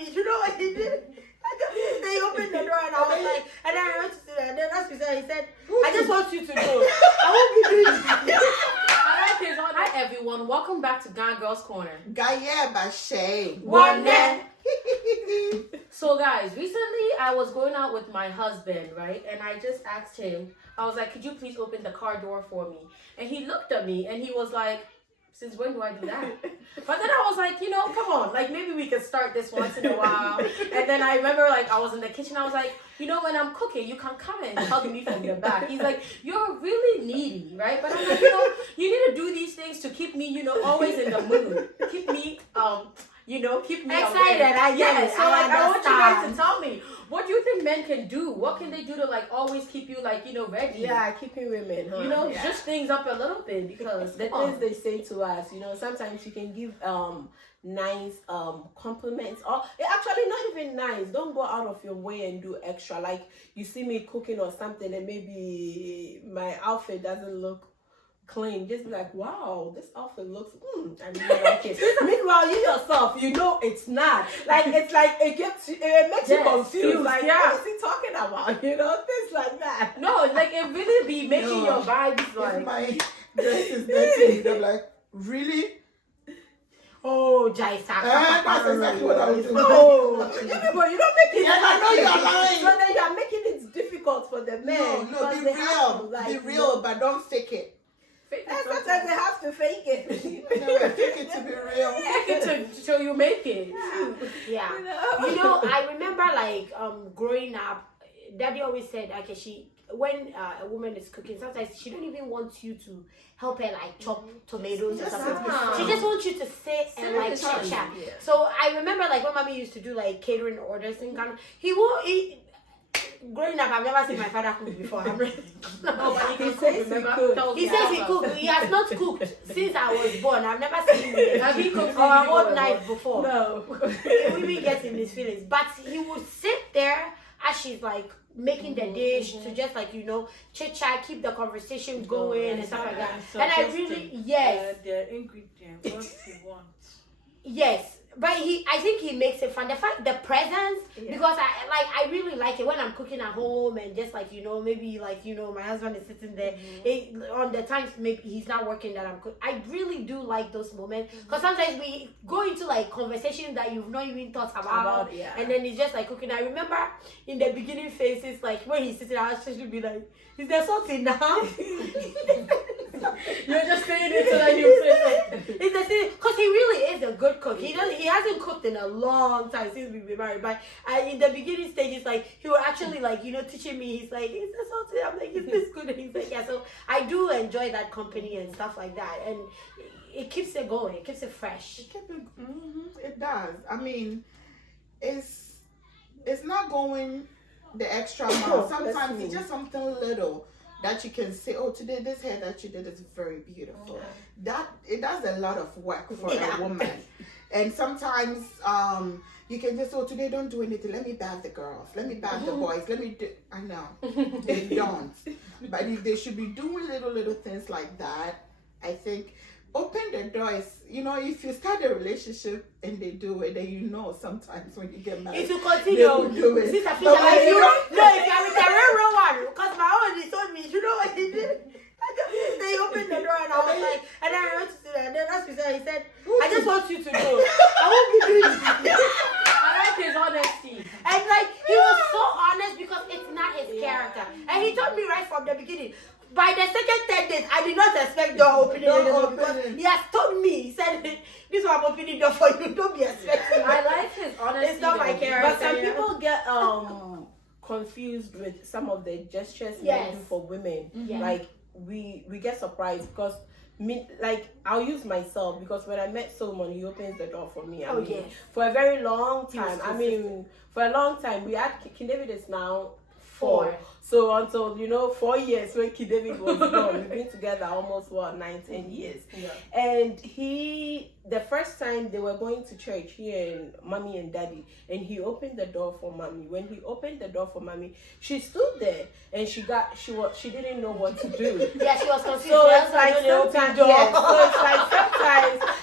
me, you know what he did? They opened the door and I was like, and then I went to sit there, and then as we said, he said, I just want you to know, I won't be doing it. Hi everyone, welcome back to GaGirls Corner. Gaye Bashay. One day. So guys, recently I was going out with my husband, right? And I just asked him, I was like, could you please open the car door for me? And he looked at me and he was like, since when do I do that? But then I was like, you know, come on, like maybe we can start this once in a while. And then I remember like I was in the kitchen, I was like, you know, when I'm cooking, you can come and hug me from the back. He's like, you're really needy, right? But I'm like, you know, you need to do these things to keep me, you know, always in the mood. Keep me, you know, keep me excited. I get it. So like, I want you guys to tell me, what do you think men can do? What can they do to like always keep you like, you know, ready? Yeah, keeping women, huh? You know, just things up a little bit because the things they say to us, you know, sometimes you can give nice compliments, or actually not even nice. Don't go out of your way and do extra. Like you see me cooking or something and maybe my outfit doesn't look clean, just be like, wow, this outfit looks I really like it. Meanwhile, you yourself, you know it's not. Like it's like it makes you confused. Like, what is he talking about? You know, things like that. No, like it really be making your vibes like if my dress is dirty, they're like, really? Oh, Jaisa. That's exactly what I was doing. Oh, but you don't make it. Yeah, I know you're lying. So then you're making it difficult for the men. No, be real. Be real, but don't fake it. Sometimes they have to fake it. No, fake it to be real. Fake it so you make it. Yeah. You know, I remember like growing up, Daddy always said, okay, when a woman is cooking, sometimes she don't even want you to help her like chop tomatoes or something. She just wants you to sit and like chat. Yeah. So I remember like when mommy used to do like catering orders in Ghana, growing up, I've never seen my father cook before. No, but he can cook, remember? He says he cooked. He has not cooked since I was born. I've never seen him. Have you cooked or a hot knife before? No. We even get in his feelings. But he would sit there as she's like making the dish to just like, you know, chit chat, keep the conversation going and stuff like that. And I really, the ingredient, what he wants. Yes. But I think he makes it fun. The presence, because I really like it when I'm cooking at home and just like, you know, maybe like, you know, my husband is sitting there on the times maybe he's not working that I'm cooking. I really do like those moments because sometimes we go into like conversations that you've not even thought about and then it's just like cooking. I remember in the beginning phases, like when he's sitting, I actually be like, is there something now? You're just saying it so that you feel it's the thing, because he really is a good cook. He hasn't cooked in a long time since we've been married, but in the beginning stages, like he will actually like, you know, teaching me. He's like, is there something? I'm like, is this good? And he's like, yeah. So I do enjoy that company and stuff like that, and it keeps it going. It keeps it fresh. It does. I mean, it's not going the extra mile. Sometimes it's just something little that you can say, oh, today this hair that you did is very beautiful. That it does a lot of work for a woman. And sometimes you can just, oh, today don't do anything. Let me bath the girls. Let me bath the boys. Let me do. I know they don't, but if they should be doing little things like that, I think. Open the doors. You know, if you start a relationship and they do it, then you know sometimes when you get married, if you continue, they will do it. If you are with a real one, because my own, he told me, you know what he did? They opened the door and I was like, and then I went to sit there, and then as we said, he said, I just want you to know, I won't be doing it. I like his honesty. And like, he was so honest because it's not his character. And he told me right from the beginning, by the second 10 days, I did not expect door opening anymore because he has told me, he said, this one I'm opening door for you, don't be expecting. I like his honesty. It's not my character. But some people get confused with some of the gestures men do for women. Like we get surprised because I'll use myself because when I met Solomon, he opens the door for me. For a very long time. For a long time, we had King David is now 4. So until 4 years when King David was born, we've been together almost 9-10 years. And the first time they were going to church here in Mommy and Daddy, and he opened the door for Mommy. When he opened the door for Mommy, she stood there and she didn't know what to do. Yeah, she was confused. So it's like sometimes,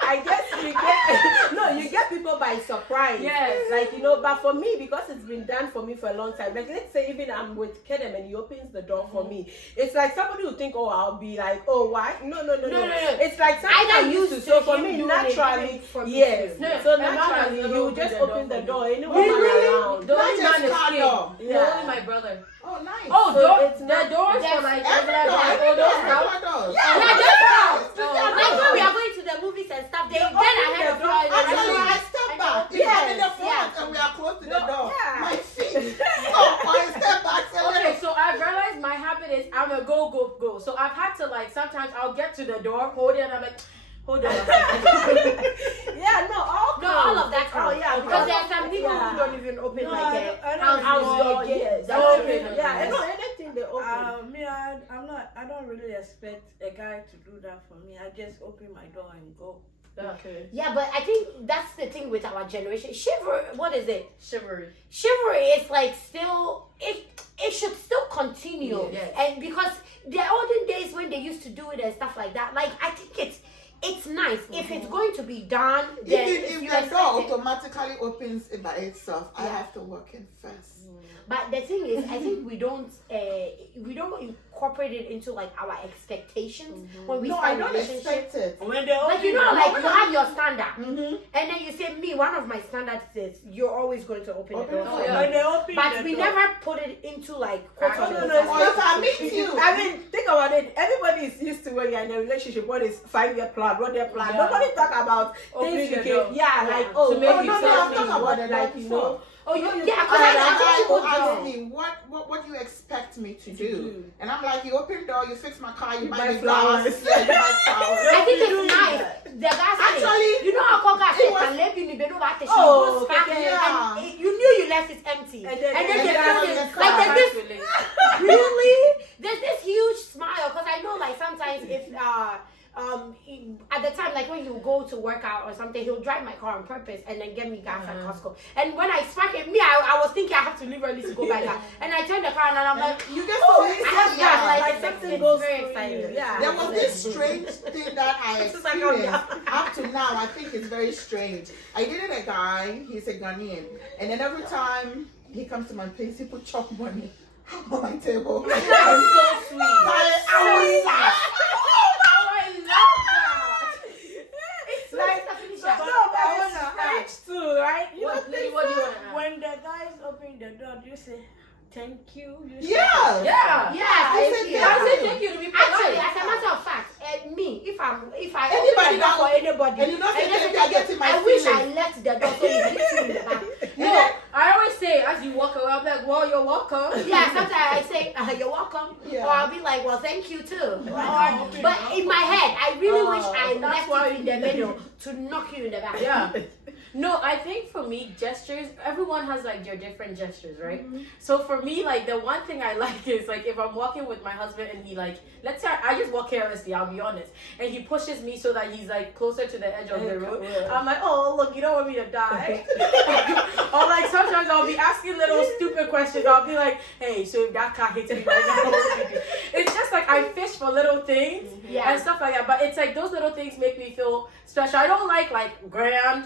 I guess you get people by surprise. Yes. Like, but for me, because it's been done for me for a long time, like let's say even I'm with Kedem and he opens the door for me, it's like somebody will think, oh, I'll be like, oh, why? No. It's like something I'm used to. So for me, naturally, yes. So naturally, he will just open the door. Anyone around. The only man is car king. door. The only my brother. Oh, nice. Oh, So the doors for like regular Doors. Like when we are going to the movies and stuff, they get ahead of us. Actually, I step back. If I'm in the front and we are close to the door, my feet stop. I step back. Okay, so I realized my habit is I'm a go. So I've had to like sometimes I'll get to the door, hold it, and I'm like, hold on. All of that. Oh yeah, Because there are some people who don't even open like a house door. Yes. Okay. Yeah, anything they open. I don't really expect a guy to do that for me. I just open my door and go. Okay. Yeah, but I think that's the thing with our generation. What is it? Chivalry. Chivalry is like still it should still continue. Yes. And because the olden days when they used to do it and stuff like that, like I think it's nice. If it's going to be done, then Even if the door automatically opens it by itself, I have to walk in first. But the thing is, I think we don't incorporate it into like our expectations when we No, start I don't relationships. expect it. When they Like open you know, the like door, you have your standard, and then you say, me, one of my standards is you're always going to open the door. Oh, for yeah. me. when they open But the we door, never put it into like No, Or if I meet you, I mean, think about it. Everybody is used to when you're in a relationship. What is 5-year plan? What their plan? Yeah. Nobody talk about Opening things you the door. can. Yeah, like To make no, you I'm feel talking free. about the like before. Oh, yeah, And because a I guy think will people ask do. me, what do you expect me to do? And I'm like, you open door, you fix my car, you buy buy me flowers. flowers, yeah, you buy flowers. I think it's nice. The guy said, Actually, you know how Koga it said, was- "Can let you be what she Oh, goes back," okay, yeah. and you knew you left it empty, And then they the guy filled was it. just Like like, there's this really, there's this huge smile because I know like sometimes if at the time like when you go to work out or something, he'll drive my car on purpose and then get me gas at Costco. And when I spark it, I was thinking I have to leave early to go buy gas, and I turn the car on and I'm like, you get oh, so I have excited. gas, like like something it's goes very through you. exciting. Yeah. There was this strange thing that I This is like, experienced up to now. I think it's very strange. I dated a guy, he's a Ghanaian, and then every time he comes to my place, he put chop money on my table. That's so sweet. I was like, It's like French too, right? What do you want to add? when the guys open the door, do you say thank you? You say, yeah. Yeah. yeah, Thank you. I say thank you to be actually, polite. as a matter of fact, me, if I Anybody open the door for that- anybody, and you don't say then thank say you, I get in my I wish I feelings. left the door so you hit you in the back. No, I always say as you walk away, I'm like, well, you're welcome. Yeah, sometimes I say, you're welcome. Yeah. Or I'll be like, well, thank you too. open But in my head, I really wish I that's left why it in the middle to knock you in the back. Yeah. No, I think for me, gestures, everyone has like their different gestures, right? So for me, like the one thing I like is like if I'm walking with my husband and he like, let's say I just walk carelessly, I'll be honest, and he pushes me so that he's like closer to the edge of the road. I'm like, oh look, you don't want me to die. Or like sometimes I'll be asking little stupid questions. I'll be like, hey, so if that car hits me right now, what would you do? It's just like I fish for little things Yeah. and stuff like that. But it's like those little things make me feel special. I don't like grand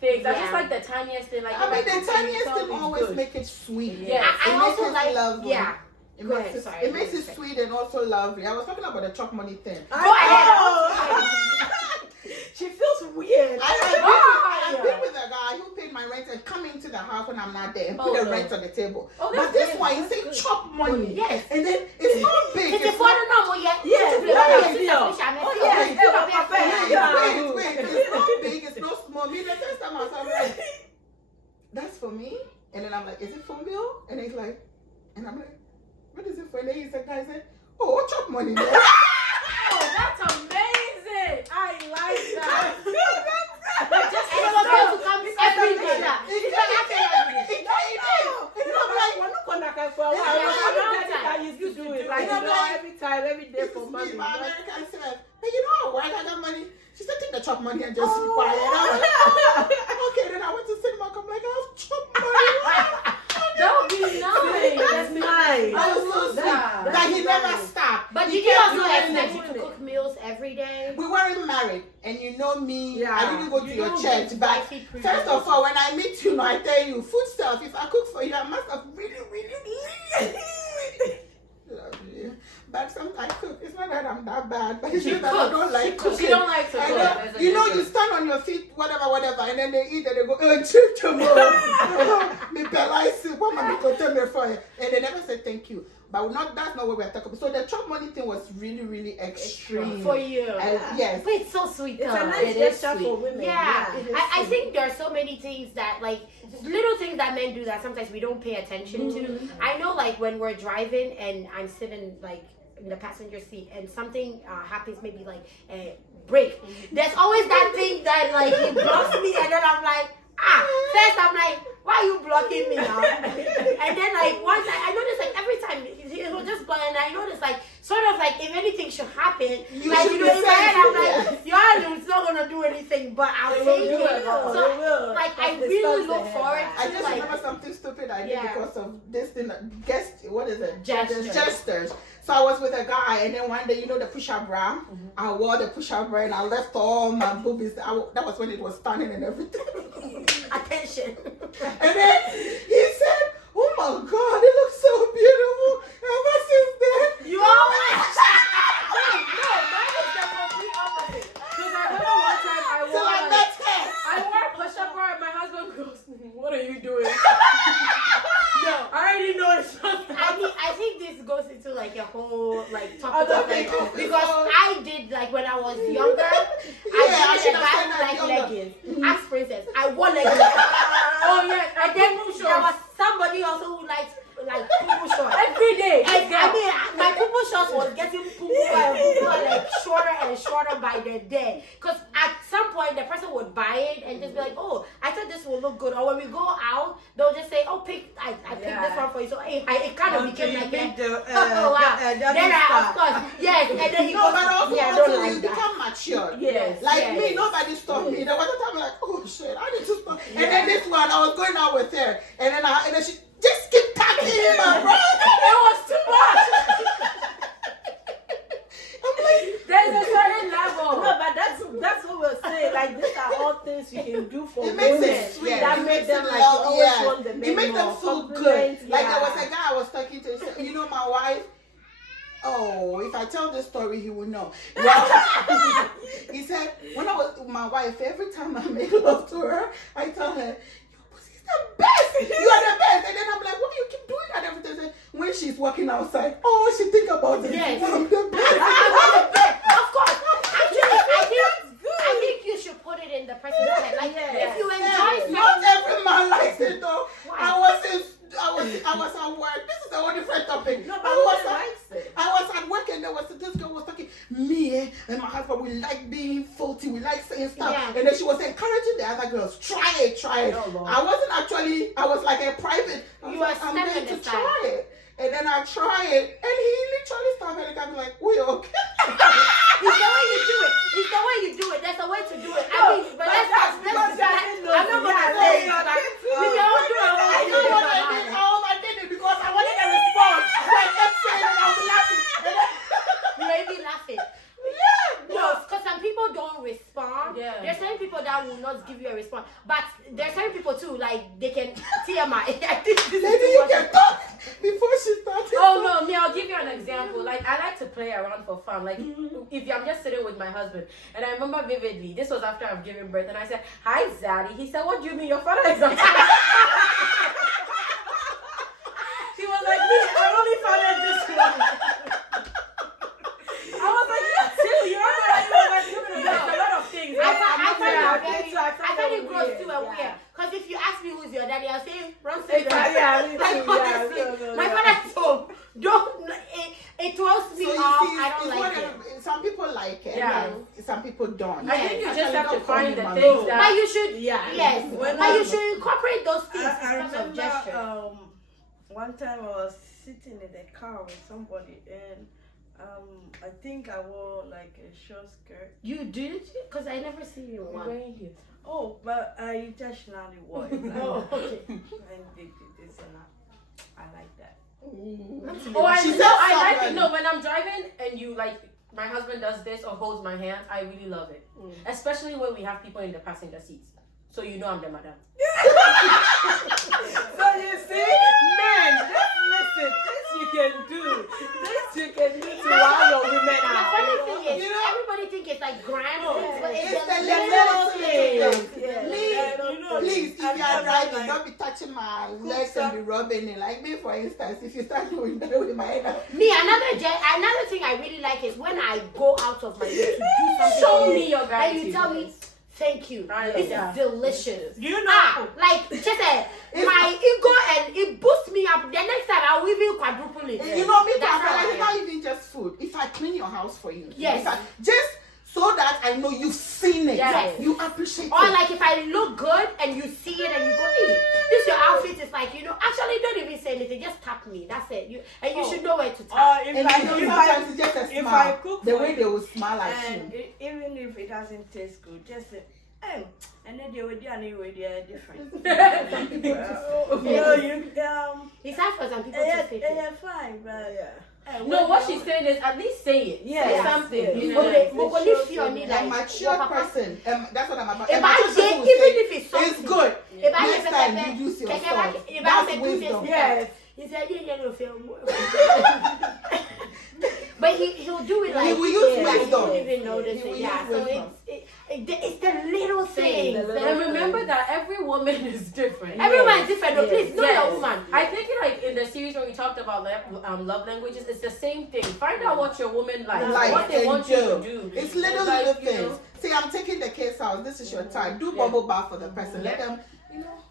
things. I just Yeah. like the tiniest thing. Like I mean, the if tiniest thing something's always good. make it sweet. Yeah. I It also makes it like, lovely. yeah. It Go makes ahead, it, sorry, it makes go it ahead. sweet and also lovely. I was talking about the chop money thing. Go ahead. She feels weird. I've been with a guy who paid my rent and come into the house when I'm not there and put Oh, the no. rent on the table. Oh, But that's this good. one, he That's said good. chop money. Yes. And then it's not big. It's It's a foreign not, number, yeah. Yes, wait. It's not big. It's not small. Me, the first time I was like, that's for me. And then I'm like, is it for meal? And he's like, and I'm like, what is it for? And then he said, guy said, oh, chop money there. Oh, that's amazing! I like that. But just And it was going to come every day. It did. And I'm like, I used to do it. Like, every time, every day this for is money. me. My American said, hey, you know how I got money? She said, take the chop money and just be quiet. And I was like, okay, then I went to cinema. I'm like, I have chop money. that would be nice. That's nice. I was so sweet. That's Like, he never stopped. But He did you kept also doing expect it. you to cook meals every day? We weren't married, and you know me, Yeah. I didn't go to You your don't church, get but wifey first of all, when I meet you, I tell you, food stuff, if I cook for you, I must have really love you. But sometimes I cook. It's not that I'm that bad, but it's just that I don't like cooking. She don't like to cook. There's a You know, you difference. stand on your feet, whatever, and then they eat and they go, oh, chip tomorrow. Me pelai soup, what am I going to tell me for you? And they never say thank you. But that's not what we're talking about. So the chop money thing was really extreme. For you. And yes. But it's so sweet, It's though. a nice It is gesture sweet. for women. Yeah, it is I sweet. think there are so many things that, like, little things that men do that sometimes we don't pay attention to. I know, like, when we're driving and I'm sitting, like, in the passenger seat and something happens, maybe, like, a break. There's always that thing that, like, he blocks me and then I'm like, first I'm like, why are you blocking me now? And then, like, once I noticed, like, every time he will just go, and I noticed, like, sort of like, if anything should happen, You like, should you know, be in my head, I'm saying, like, your it's not gonna do anything, but I'll take it. So, like, I really look forward I to, just like, remember something stupid I did Yeah. because of this thing. What is it? Gestures. Gestures. So I was with a guy, and then one day, you know, the push-up bra. I wore the push-up bra, and I left all my boobies. That was when it was standing and everything. attention. And then he said, "Oh my God, it looks so beautiful." Ever since then, You always. No, mine is the complete opposite. Because I remember one time I till I wore, met her. I wore a push-up bra and my husband goes, "What are you doing?" No, I already know it's not. I think this goes into like a whole like topic Other of like, things. because I did like when I was younger, Yeah, I I should did a have guy said who that liked younger. leggings. Ask Princess. I wore leggings. Oh yeah, And then there was somebody also who liked like poo shorts. every day. And I mean, my poo shorts was getting poo like shorter and shorter by the day. Because at some point, the person would buy it and just be like, "Oh, I thought this would look good." Or when we go out, they'll just say, "Oh, I picked this one for you." So it kind of became like oh wow. Then of course, yes. And then he No, goes, but also "Yeah, I until don't you like that." become mature. Yes. Like Yes. me, nobody stopped me. There was a time I'm like, oh shit, I need to stop. And then this one, I was going out with her, and then she just keep tapping in my bra. It was too much. I'm like, There's a certain level. No, but that's what we're saying. Like, these are all things you can do for it makes women. it sweet. That It makes makes them it like love. always Yeah. want the men It makes them more feel good. compliments. Like there Yeah. was a guy I was talking to. He said, you know, my wife. Oh, if I tell this story, he will know. Well, he said, when I was with my wife, every time I make love to her, I tell her, your pussy's the best. You are the best. And then I'm like, why do you keep doing that every time? When she's walking outside, oh, she think about it. Yes. I'm the best. Of course. Actually, I think you should put it in the person's head. Like if you enjoy Not sex, every man likes it though. Why? I was at work. This is a whole different topic. No, but I who was likes it? I was at work and this girl was talking. Me and my husband, we like being faulty. We like saying stuff. Yeah. And then she was encouraging the other girls, try it. Oh, Lord. I wasn't actually. I was like a private. I was You like, were I'm stepping going to aside. try it. And then I try it, and he literally stopped and I'm like, we okay? it's the way you do it. It's the way you do it. There's a way to do it. I mean, but let's because I didn't know I'm not gonna that. say it, Yeah, but that's we can all do our I own know thing. what I did. I did it because I wanted a response. So I kept saying it. I was laughing. You made me laughing. No, because some people don't respond. Yeah. There's certain people that will not give you a response. But there's certain people too, like they can TMI. I think this Maybe is you can talk before she started. Oh no, me, I'll give you an example. Like I like to play around for fun. Like if I'm just sitting with my husband, and I remember vividly, this was after I've given birth, and I said, "Hi, Zaddy." He said, "What do you mean your father is a He was like, "Me, I only fathered this one." I was like, "Yeah, too." You remember that? He was like, "There's a lot of things." I find it gross weird. too and Yeah. weird. Because if you ask me who's your daddy, I'll say, run say Yeah, me Like, too. honestly, Yeah, my father's home. Don't, it throws me So you off. see, I don't it's like what it. Some people like it. Yeah. Some people don't. I think you just Actually, have to don't call find me the mommy. things that. But you should, Yeah. yes, When but you should incorporate those things I in terms of remember gesture. one time I was sitting in the car with somebody and I think I wore like a short skirt. You did? Because I never see you in one. Going here. Oh, but I intentionally wore it. Oh, okay. And they did this and I like that. Oh, She I said know. I something. like it. No, when I'm driving and you like my husband does this or holds my hand, I really love it. Especially when we have people in the passenger seats. So you know I'm the madam. So you see, men, just listen. This you can do. This you can do to wow your women The out. funny thing is, everybody think it's like grand things, but It's it's the the little little things. Please, if you are driving, don't be touching my legs and be rubbing it. Like me, for instance, if you start doing that with my head, Me, another thing I really like is when I go out of my way to do something. Show for me your and gratitude. you tell me, thank you. This is delicious. You know, Like just my ego and it boosts me up. The next time I will even quadruple it. you know me, That's I feel how like I it's not even just food. If I clean your house for you, Yes. just so that I know you've seen it, Yes. you appreciate Or it. like if I look good and you see it and you go, hey, this your outfit is like, actually don't even say anything, just tap me. That's it. You should know where to tap. or And you know, sometimes it's just a if smile. I cook The for way you, they will smile at and you. even if it doesn't taste good, just say, and then they would they are different. It's hard for some people to Yeah, fit yeah, it. yeah, fine, but No, what she's saying is at least say it. Yeah. Say something. Yeah. You know, A mature person, that's what I'm about. If A mature I person say, will even say, if it's it's something, good. if I Next say, time you use your if salt. I That's say do this, wisdom. Yes. he said, yeah, feel but he'll do it like He will use you wisdom. don't even notice He will it. Yeah, use so wisdom. it's the little things. and remember that every woman is different. Everyone's different. No, please know Yes. your woman. I think like in the series when we talked about love languages, it's the same thing. Find out what your woman likes, Like, what they want you to do. It's little Like, little you things. know, See, I'm taking the kids out. This is your time. Do bubble bath for the person. Let them,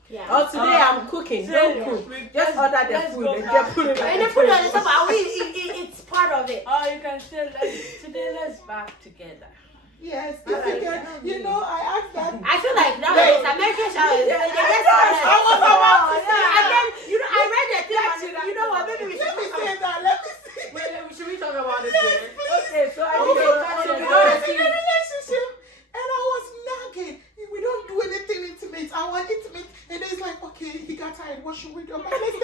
Yeah. Oh, today I'm cooking. Don't cook. Just order the let's food go and back. just put it And then put it on the top. It's part of it. or you can say, today let's bath together. yes, if you can, I asked that. I feel like nowadays American showers, they get started. I was about to say. And then I read the thing. You know what? Maybe we Let me should. say that. Let me see. wait, should we talk about it later? Okay, so I I need to was touch in it. a relationship and I was nagging. We don't do anything intimate. I want intimate. And it's like, okay, he got tired. What should we do? But let's